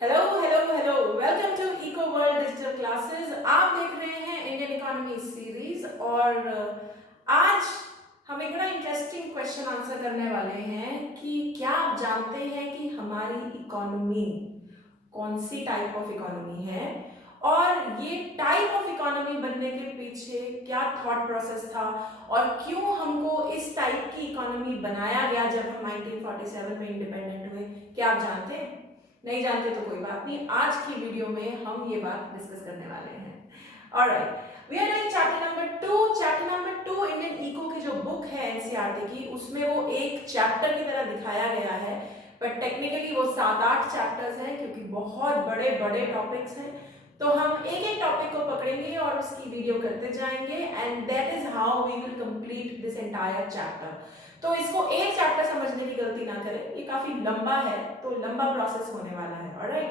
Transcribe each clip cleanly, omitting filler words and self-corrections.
Hello hello hello, welcome to eco world digital classes. आप देख रहे हैं इंडियन इकोनॉमी सीरीज और आज हम एक बड़ा इंटरेस्टिंग क्वेश्चन आंसर करने वाले हैं कि क्या आप जानते हैं कि हमारी इकोनॉमी कौन सी टाइप ऑफ इकोनॉमी है और ये टाइप ऑफ इकोनॉमी बनने के पीछे क्या थॉट प्रोसेस था और क्यों हमको इस टाइप की इकोनॉमी बनाया गया जब हम 1947 में इंडिपेंडेंट हुए। क्या आप जानते हैं? नहीं जानते तो कोई बात नहीं, आज की वीडियो में हम ये बात डिस्कस करने वाले हैं। Alright, we are doing chapter number 2। Chapter number 2 Indian eco की जो बुक है एनसीईआरटी की, उसमें वो एक चैप्टर की तरह दिखाया गया है, बट टेक्निकली वो 7-8 चैप्टर्स हैं क्योंकि बहुत बड़े बड़े टॉपिक्स हैं। तो हम एक एक टॉपिक को पकड़ेंगे और उसकी वीडियो करते जाएंगे and that is how we will complete this entire chapter. तो इसको एक चैप्टर समझने की गलती ना करें, ये काफी लंबा है तो लंबा प्रोसेस होने वाला है। ऑलराइट,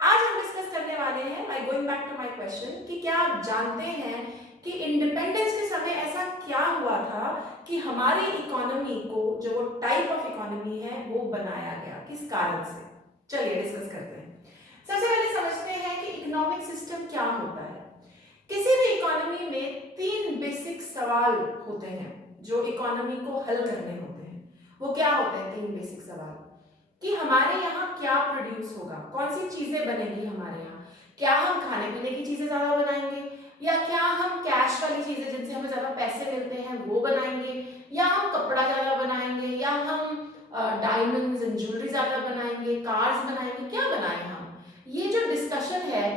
आज हम डिस्कस करने वाले हैं by going back to my question कि क्या आप जानते हैं कि इंडिपेंडेंस के समय ऐसा क्या हुआ था कि हमारी इकोनॉमी को, जो वो टाइप ऑफ इकोनॉमी है, वो बनाया गया, किस कारण से। चलिए डिस्कस करते हैं। सबसे पहले समझते हैं कि इकोनॉमिक सिस्टम क्या होता है। किसी भी इकोनॉमी में 3 बेसिक सवाल होते हैं जो इकोनॉमी को हल करने होते हैं। वो क्या होते हैं 3 बेसिक सवाल? कि हमारे यहाँ क्या प्रोड्यूस होगा, कौन सी चीजें बनेगी हमारे यहाँ, क्या हम खाने पीने की चीजें ज्यादा बनाएंगे या क्या हम कैश वाली चीजें जिनसे हमें ज्यादा पैसे मिलते हैं वो बनाएंगे, या हम कपड़ा ज्यादा बनाएंगे, या हम डायमंड्स एंड ज्वेलरी ज्यादा बनाएंगे, कार्स बनाएंगे, क्या बनाएं हम। ये जो डिस्कशन है,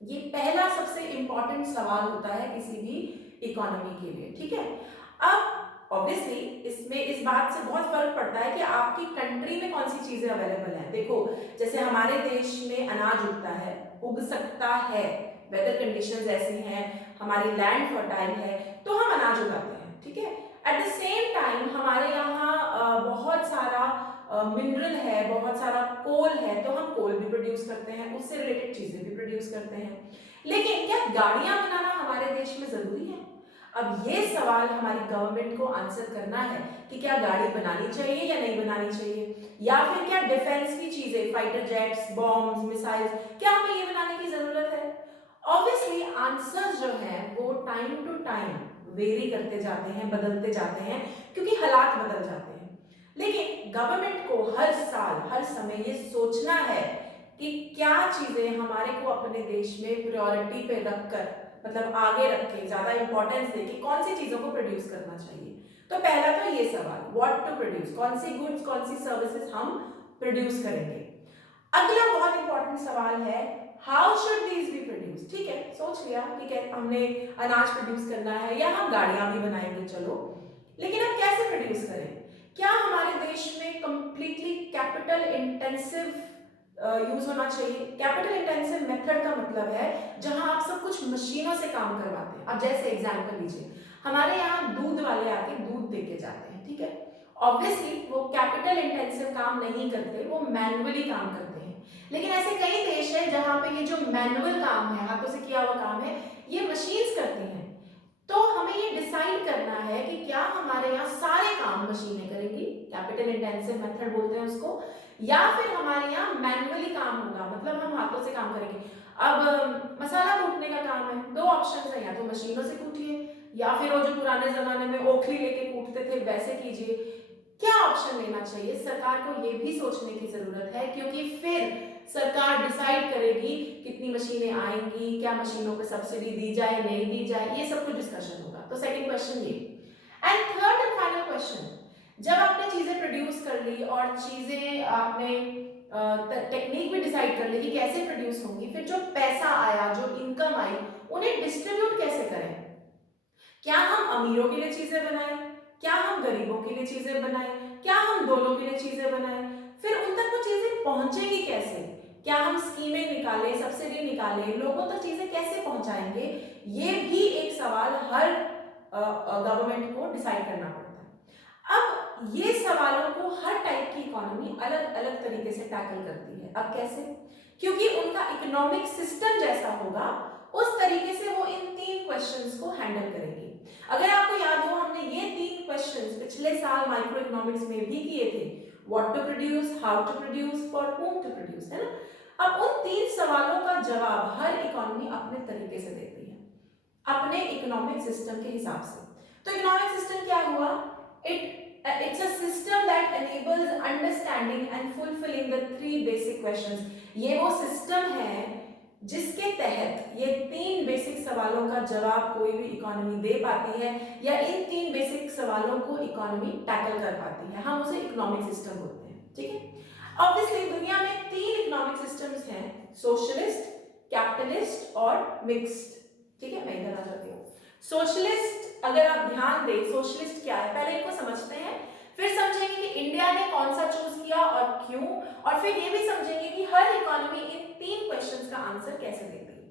ये पहला सबसे इंपॉर्टेंट सवाल होता है किसी भी इकोनॉमी के लिए। ठीक है, अब ऑब्वियसली इसमें इस बात से बहुत फर्क पड़ता है कि आपकी कंट्री में कौन सी चीजें अवेलेबल हैं। देखो, जैसे हमारे देश में अनाज उगता है, उग सकता है, वेदर कंडीशंस ऐसी हैं, हमारी लैंड फर्टाइल है तो हम अनाज उगाते हैं। ठीक है, एट द सेम टाइम हमारे यहाँ बहुत सारा मिनरल है, बहुत सारा कोल है, तो हम कोल भी प्रोड्यूस करते हैं, उससे रिलेटेड चीजें भी प्रोड्यूस करते हैं। लेकिन क्या गाड़ियां बनाना हमारे देश में जरूरी है? अब ये सवाल हमारी गवर्नमेंट को आंसर करना है कि क्या गाड़ी बनानी चाहिए या नहीं बनानी चाहिए, या फिर क्या डिफेंस की चीजें, फाइटर जेट्स, बॉम्ब्स, मिसाइल्स, क्या हमें ये बनाने की जरूरत है। ऑब्वियसली आंसर जो है वो टाइम टू टाइम वेरी करते जाते हैं, बदलते जाते हैं, क्योंकि हालात बदल जाते हैं। लेकिन गवर्नमेंट को हर साल हर समय ये सोचना है कि क्या चीजें हमारे को अपने देश में प्रायोरिटी पे रखकर, मतलब आगे रख के, ज्यादा इंपॉर्टेंस दे के कौन सी चीजों को प्रोड्यूस करना चाहिए। तो पहला तो ये सवाल, व्हाट टू प्रोड्यूस, कौन सी गुड्स, कौन सी सर्विसेज हम प्रोड्यूस करेंगे। अगला बहुत इंपॉर्टेंट सवाल है, how should these B produce. ठीक है, सोच लिया कि हमने अनाज प्रोड्यूस करना है या हम गाड़ियां भी बनाएंगे, चलो, लेकिन हम कैसे प्रोड्यूस करें। क्या हमारे देश में कंप्लीटली कैपिटल इंटेंसिव यूज होना चाहिए। कैपिटल इंटेंसिव मेथड का मतलब है जहां आप सब कुछ मशीनों से काम करवाते हैं। अब जैसे एग्जांपल लीजिए, हमारे यहाँ दूध वाले आके दूध देके जाते हैं। ठीक है, ऑब्वियसली वो कैपिटल इंटेंसिव काम नहीं करते, वो मैनुअली काम करते हैं। लेकिन ऐसे कई देश है जहां पे ये जो मैनुअल काम है, हाथों से किया हुआ काम है, ये मशीन्स करती हैं। तो हमें ये डिसाइड करना है कि क्या हमारे यहाँ सारे काम मशीनें करेंगी, कैपिटल इंटेंसिव मेथड बोलते हैं उसको, या फिर हमारे यहाँ मैनुअली काम होगा, मतलब हम हाथों से काम करेंगे। अब मसाला कूटने का काम है, 2 ऑप्शन है, या तो मशीनों से कूटिए या फिर वो जो पुराने जमाने में ओखली लेके कूटते थे वैसे कीजिए। क्या ऑप्शन लेना चाहिए, सरकार को ये भी सोचने की जरूरत है, क्योंकि फिर सरकार डिसाइड करेगी कितनी मशीनें आएंगी, क्या मशीनों पे सब्सिडी दी जाए नहीं दी जाए, ये सब कुछ डिस्कशन होगा। तो सेकंड क्वेश्चन ये। And third and final question, जब आपने चीजें प्रोड्यूस कर ली और चीजें आपने टेक्निक भी डिसाइड कर ली कि कैसे प्रोड्यूस होंगी, फिर जो पैसा आया, जो इनकम आई, उन्हें डिस्ट्रीब्यूट कैसे करें। क्या हम अमीरों के लिए चीजें बनाएं, क्या हम गरीबों के लिए चीजें बनाएं, क्या हम दोनों के लिए चीजें बनाएं, फिर उन तक वो चीजें पहुंचेगी कैसे, क्या हम स्कीमें निकालें, सब्सिडी निकालें, लोगों तक चीजें कैसे पहुंचाएंगे, ये भी एक सवाल हर गवर्नमेंट को डिसाइड करना पड़ता है। अब ये सवालों को हर टाइप की इकोनॉमी अलग अलग तरीके से टैकल करती है। अब कैसे? क्योंकि उनका इकोनॉमिक सिस्टम जैसा होगा उस तरीके से वो इन 3 क्वेश्चंस को हैंडल करेंगे। अगर आपको याद हो, हमने ये 3 क्वेश्चंस पिछले साल माइक्रो इकोनॉमिक्स में भी किए थे, what to produce, how to produce, for whom to produce, है ना। अब उन 3 सवालों का जवाब हर इकोनॉमी अपने तरीके से देती है, अपने इकोनॉमिक सिस्टम के हिसाब से। तो इकोनॉमिक सिस्टम क्या हुआ? It's a system that enables understanding and fulfilling the 3 basic questions. ये वो सिस्टम है जिसके तहत ये 3 बेसिक सवालों का जवाब कोई भी इकोनॉमी दे पाती है, या इन 3 बेसिक सवालों को इकोनॉमी टैकल कर पाती है। हम उसे इकोनॉमिक सिस्टम बोलते हैं, ठीक है। ऑब्वियसली दुनिया में 3 इकोनॉमिक सिस्टम्स हैं, सोशलिस्ट, कैपिटलिस्ट और मिक्स्ड, ठीक है। मैं इधर आ जाती हूँ। सोशलिस्ट, अगर आप ध्यान दें सोशलिस्ट क्या है, पहले इनको समझते हैं, फिर समझेंगे कि इंडिया ने कौन सा चूज किया और क्यों, और फिर ये भी समझेंगे कि हर इकोनॉमी इन 3 क्वेश्चंस का आंसर कैसे देती है।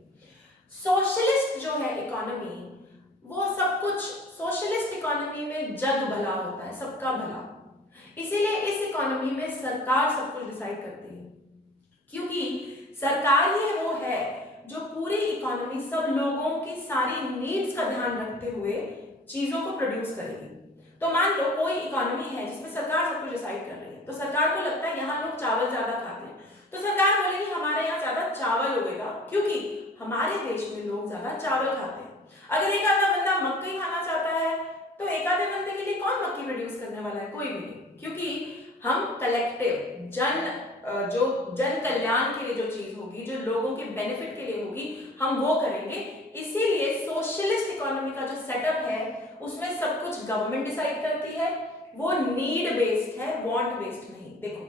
सोशलिस्ट जो है इकोनॉमी, वो सब कुछ, सोशलिस्ट इकोनॉमी में जग भला होता है, सबका भला, इसीलिए इस इकोनॉमी में सरकार सब कुछ डिसाइड करती है, क्योंकि सरकार ही वो है जो पूरी इकोनॉमी, सब लोगों की सारी नीड्स का ध्यान रखते हुए चीजों को प्रोड्यूस करेगी। तो मान लो कोई इकोनॉमी है जिसमें सरकार सब कुछ डिसाइड कर रही है, तो सरकार को लगता है यहाँ लोग चावल ज्यादा खाते हैं, तो सरकार बोलेगी हमारे यहाँ ज्यादा चावल उगेगा, क्योंकि हमारे देश में लोग ज्यादा चावल खाते हैं। अगर एक आधा बंदा मक्की खाना चाहता है, तो एक आधे बंदे के लिए कौन मक्की प्रोड्यूस करने वाला है? कोई भी नहीं, क्योंकि हम कलेक्टिव जो जन कल्याण के लिए जो चीज होगी, जो लोगों के बेनिफिट के लिए होगी, हम वो करेंगे। इसीलिए सोशलिस्ट इकोनॉमी का जो सेटअप है उसमें सब कुछ गवर्नमेंट डिसाइड करती है, वो नीड बेस्ड है, वांट बेस्ड नहीं। देखो,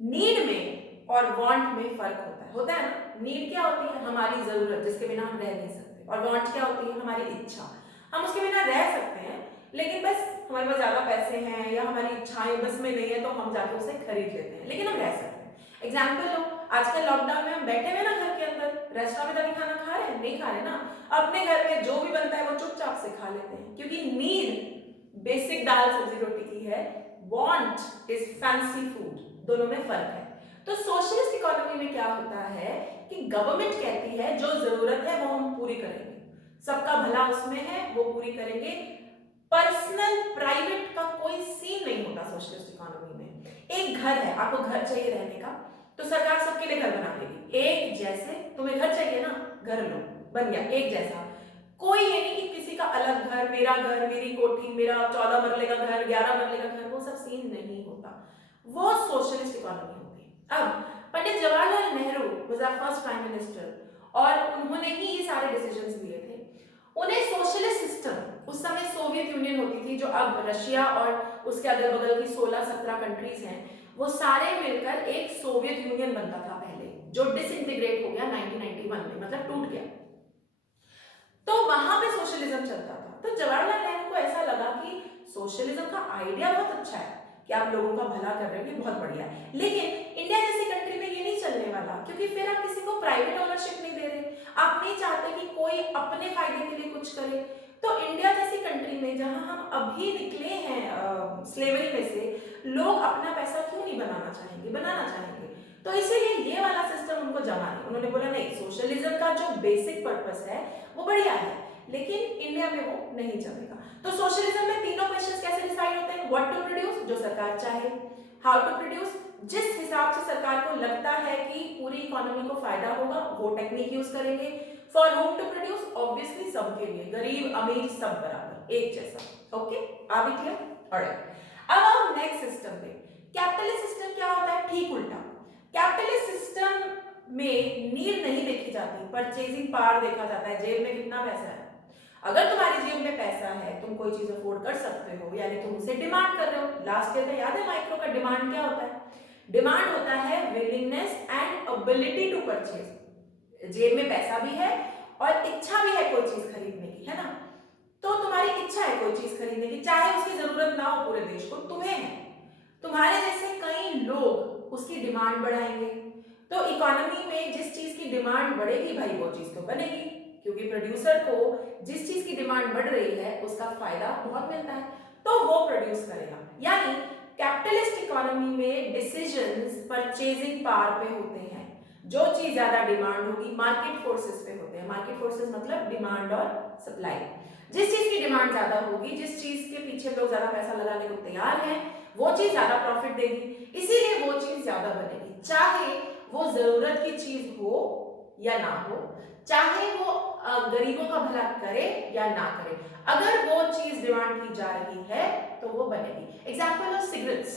नीड में और वांट में फर्क होता है ना। नीड क्या होती है? हमारी जरूरत, जिसके बिना हम रह नहीं सकते, और वांट क्या होती है? हमारी इच्छा, हम उसके बिना रह सकते हैं, लेकिन बस हमारे पास ज्यादा पैसे हैं या हमारी इच्छाएं बस में नहीं है तो हम जाके उसे खरीद लेते हैं, लेकिन हम रह सकते हैं। एग्जाम्पल लो, आजकल लॉकडाउन में हम बैठे हुए ना घर के अंदर, रेस्टोरेंट में जाके खाना खा रहे हैं? नहीं खा रहे ना, अपने घर में जो भी बनता है वो चुपचाप से खा लेते हैं, क्योंकि नीड बेसिक दाल सब्जी रोटी की है, वांट इज फैंसी फूड, दोनों में फर्क है। तो सोशलिस्ट इकोनॉमी में क्या होता है कि गवर्नमेंट कहती है जो जरूरत है वो हम पूरी करेंगे, सबका भला उसमें है, वो पूरी करेंगे, पर्सनल प्राइवेट का कोई सीन नहीं होता सोशलिस्ट इकोनॉमी में। एक घर है, आपको घर चाहिए रहने का, तो सरकार सबके लिए घर बना देगी एक जैसे। तुम्हें घर चाहिए ना, घर लो, बन गया एक जैसा। कोई ये नहीं कि किसी का अलग घर, मेरा घर, मेरी कोठी, मेरा 14 मरले का घर, 11 मरले का घर, वो सब सीन नहीं होता, वो सोशलिस्ट इकोनॉमी होती है। अब Pandit Jawaharlal Nehru was our first prime minister, और उन्होंने ही ये सारे डिसीजंस लिए थे। उन्हें सोशलिस्ट सिस्टम, उस समय सोवियत यूनियन होती थी, जो अब रशिया और उसके अगल बगल की 16-17 कंट्रीज हैं, वो सारे मिलकर एक सोवियत यूनियन बनता था पहले, जो डिसइंटीग्रेट हो गया 1991 में, मतलब टूट गया। तो वहां पे सोशलिज्म चलता था। तो जवाहरलाल नेहरू को ऐसा लगा कि सोशलिज्म का आइडिया बहुत अच्छा है कि आप लोगों का भला कर रहे हैं, बहुत बढ़िया है, लेकिन इंडिया जैसी कंट्री में ये नहीं चलने वाला, क्योंकि फिर आप किसी को प्राइवेट ओनरशिप नहीं दे रहे, आप नहीं चाहते कि कोई अपने फायदे के लिए कुछ करे। तो इंडिया जैसी कंट्री में, जहां हम अभी निकले हैं स्लेवरी में से, लोग अपना पैसा क्यों नहीं बनाना चाहेंगे? बनाना चाहेंगे। तो इसीलिए ये वाला सिस्टम उनको जमा नहीं, उन्होंने बोला नहीं, सोशलिज्म का जो बेसिक पर्पस है वो बढ़िया है, लेकिन इंडिया में वो नहीं चलेगा। तो सोशलिज्म में तीनों क्वेश्चंस कैसे डिसाइड होते हैं? व्हाट टू प्रोड्यूस, जो सरकार चाहे, हाउ टू प्रोड्यूस, जिस हिसाब से सरकार को लगता है कि पूरी इकोनॉमी को फायदा होगा वो टेक्निक यूज करेंगे, for whom to produce, obviously सबके लिए, गरीब अमीर सब बराबर एक जैसा। Okay, are we clear? Alright, अब हम नेक्स्ट सिस्टम पे, कैपिटलिस्ट सिस्टम क्या होता है? ठीक उल्टा। कैपिटलिस्ट सिस्टम में नीड नहीं देखी जाती, परचेजिंग पावर देखा जाता है, जेब में कितना पैसा है। अगर तुम्हारी जेब में पैसा है, तुम कोई चीज अफोर्ड कर सकते हो, यानी तुम उसे डिमांड कर रहे हो। लास्ट ईयर में याद है माइक्रो का डिमांड क्या होता है? डिमांड होता है willingness and ability to purchase. जेब में पैसा भी है और इच्छा भी है कोई चीज खरीदने की, है ना? तो तुम्हारी इच्छा है कोई चीज खरीदने की, चाहे उसकी जरूरत ना हो पूरे देश को, तुम्हें है, तुम्हारे जैसे कई लोग उसकी डिमांड बढ़ाएंगे। तो इकोनॉमी में जिस चीज की डिमांड बढ़ेगी भाई, वो चीज तो बनेगी, क्योंकि प्रोड्यूसर को जिस चीज की डिमांड बढ़ रही है उसका फायदा बहुत मिलता है, तो वो प्रोड्यूस करेगा। यानी कैपिटलिस्ट इकोनॉमी में डिसीजंस परचेजिंग पावर पे होते हैं, जो चीज ज्यादा डिमांड होगी मार्केट फोर्सेस पे होते हैं। मार्केट फोर्सेस मतलब डिमांड और सप्लाई। जिस चीज की डिमांड ज्यादा होगी, जिस चीज के पीछे लोग ज्यादा पैसा लगाने को तैयार हैं, वो चीज ज्यादा प्रॉफिट देगी, इसीलिए वो चीज ज्यादा बनेगी। चाहे वो जरूरत की चीज हो या ना हो, चाहे वो गरीबों का भला करे या ना करे, अगर वो चीज डिमांड की जा रही है तो वो बनेगी। Example of cigarettes.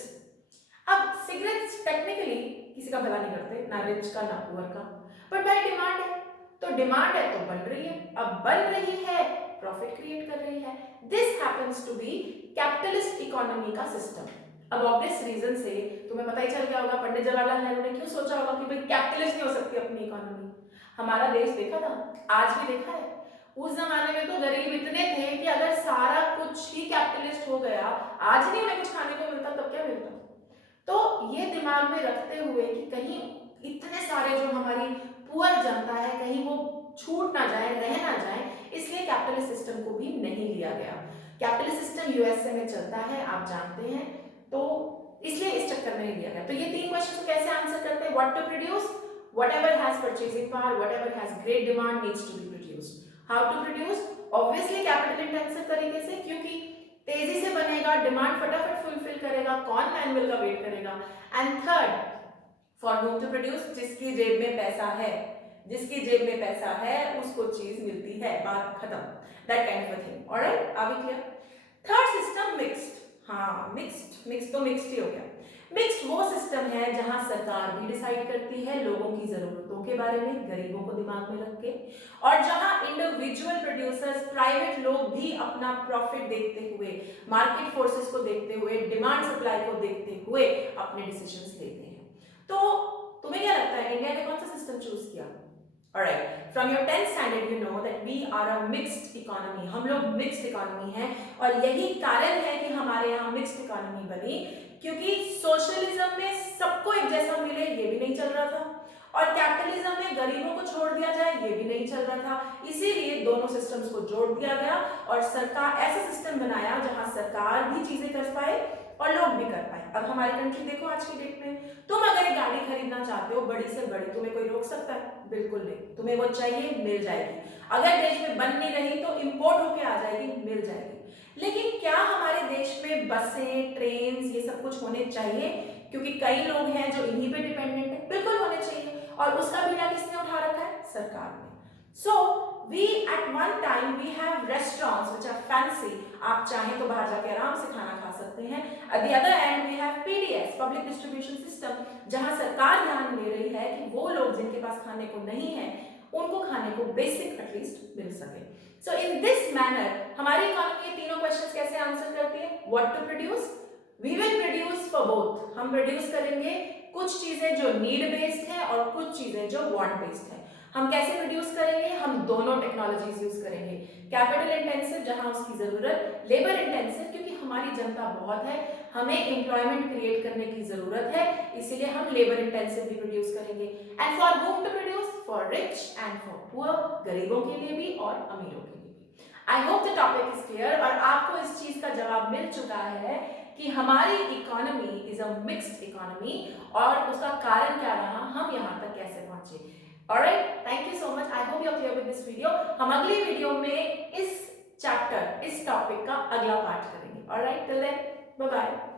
अब सिगरेट्स टेक्निकली किसी का भला नहीं करते, ना रिच का ना पुअर का, बट बाय डिमांड है, तो डिमांड है तो बन रही है, अब बन रही है प्रॉफिट क्रिएट कर रही है। This happens to be capitalist economy का सिस्टम। अब ऑब्वियस रीजन से तुम्हें पता ही चल गया होगा पंडित जवाहरलाल नेहरू ने क्यों सोचा होगा कि भाई कैपिटलिस्ट नहीं हो सकती अपनी इकोनॉमी। हमारा देश देखा था, आज भी देखा है, उस जमाने में तो गरीब इतने थे कि अगर सारा कुछ ही कैपिटलिस्ट हो गया, आज नहीं उन्हें कुछ खाने को मिलता तब क्या मिलता। तो ये दिमाग में रखते हुए कि कहीं इतने सारे जो हमारी पुअर जनता है कहीं वो छूट ना जाए, रह ना जाए, इसलिए कैपिटलिस्ट सिस्टम को भी नहीं लिया गया। कैपिटलिस्ट सिस्टम यूएसए में चलता है, आप जानते हैं, तो इसलिए इस चक्कर में नहीं लिया गया। तो ये तीन क्वेश्चन को कैसे आंसर करते हैं? What to produce, whatever has purchasing power, whatever has great demand needs to be produced. How to produce? Obviously capital intensive तरीके से, क्योंकि तेजी से बनेगा, डिमांड फटाफट फुलफिल करेगा, कौन मैनुअल का वेट करेगा। And third, for whom to produce, जिसकी जेब में पैसा है, जिसकी जेब में पैसा है उसको चीज मिलती है, बात खत्म, that kind of a thing. Alright, are we clear? Third system mixed. हाँ, मिक्स्ड तो मिक्स्ड ही हो गया। मिक्स्ड वो सिस्टम है जहां सरकार भी डिसाइड करती है लोगों की जरूरतों के बारे में, गरीबों को दिमाग में रख के, और जहां इंडिविजुअल प्रोड्यूसर्स, प्राइवेट लोग भी अपना प्रॉफिट देखते हुए, मार्केट फोर्सेस को देखते हुए, डिमांड सप्लाई को देखते हुए अपने डिसीजंस लेते हैं। तो तुम्हें क्या लगता है इंडिया ने कौन सा सिस्टम चूज किया? Alright, from your 10th standard you know that we are a mixed economy. हम लोग mixed economy हैं, और यही कारण है कि हमारे यहाँ mixed economy बनी, क्योंकि सोशलिज्म में सबको एक जैसा मिले ये भी नहीं चल रहा था, और कैपिटलिज्म में गरीबों को छोड़ दिया जाए ये भी नहीं चल रहा था। इसीलिए दोनों सिस्टम्स को जोड़ दिया गया और सरकार ऐसा सिस्टम बनाया जहां सरकार भी चीजें कर पाए और लोग भी कर पाए। अब हमारी कंट्री देखो आज की डेट में, तुम अगर एक गाड़ी खरीदना चाहते हो बड़ी से बड़ी, तुम्हें कोई रोक सकता है? बिल्कुल नहीं, तुम्हें वो चाहिए मिल जाएगी। अगर देश में बन नहीं रही तो इंपोर्ट होके आ जाएगी, मिल जाएगी। लेकिन क्या हमारे देश में बसें, ट्रेन, ये सब कुछ होने चाहिए? क्योंकि कई लोग हैं जो इन्हीं पे डिपेंडेंट है, बिल्कुल होने चाहिए, और उसका बीड़ा किसने उठा रखा है? सरकार ने। So we at one time we have restaurants which are fancy. आप चाहें तो बाहर जाके आराम से खाना खा सकते हैं। At the other end we have PDS, Public Distribution System, जहां सरकार ध्यान दे रही है कि वो लोग जिनके पास खाने को नहीं है उनको खाने को बेसिक एटलीस्ट मिल सके। So in this manner हमारी इकोनॉमी ये तीनों क्वेश्चंस कैसे आंसर करती है? What to produce? We will produce for both. हम प्रोड्यूस करेंगे कुछ चीजें जो नीड बेस्ड है और कुछ चीजें जो वांट बेस्ड है। हम कैसे प्रोड्यूस करेंगे? हम दोनों टेक्नोलॉजीज यूज करेंगे, कैपिटल इंटेंसिव जहां उसकी जरूरत, लेबर इंटेंसिव क्योंकि हमारी जनता बहुत है, हमें एम्प्लॉयमेंट क्रिएट करने की जरूरत है, इसीलिए हम लेबर इंटेंसिव भी प्रोड्यूस करेंगे। And for whom to produce? For rich and for poor, गरीबों के लिए भी और अमीरों के लिए भी। I hope the topic is clear और आपको इस चीज का जवाब मिल चुका है कि हमारी economy is a mixed economy और उसका कारण क्या रहा, हम यहाँ तक कैसे पहुंचे। Alright, thank you so much. I hope you are clear with this video. हम अगली वीडियो में इस चैप्टर, इस टॉपिक का अगला पार्ट करेंगे। Alright, till then, bye bye.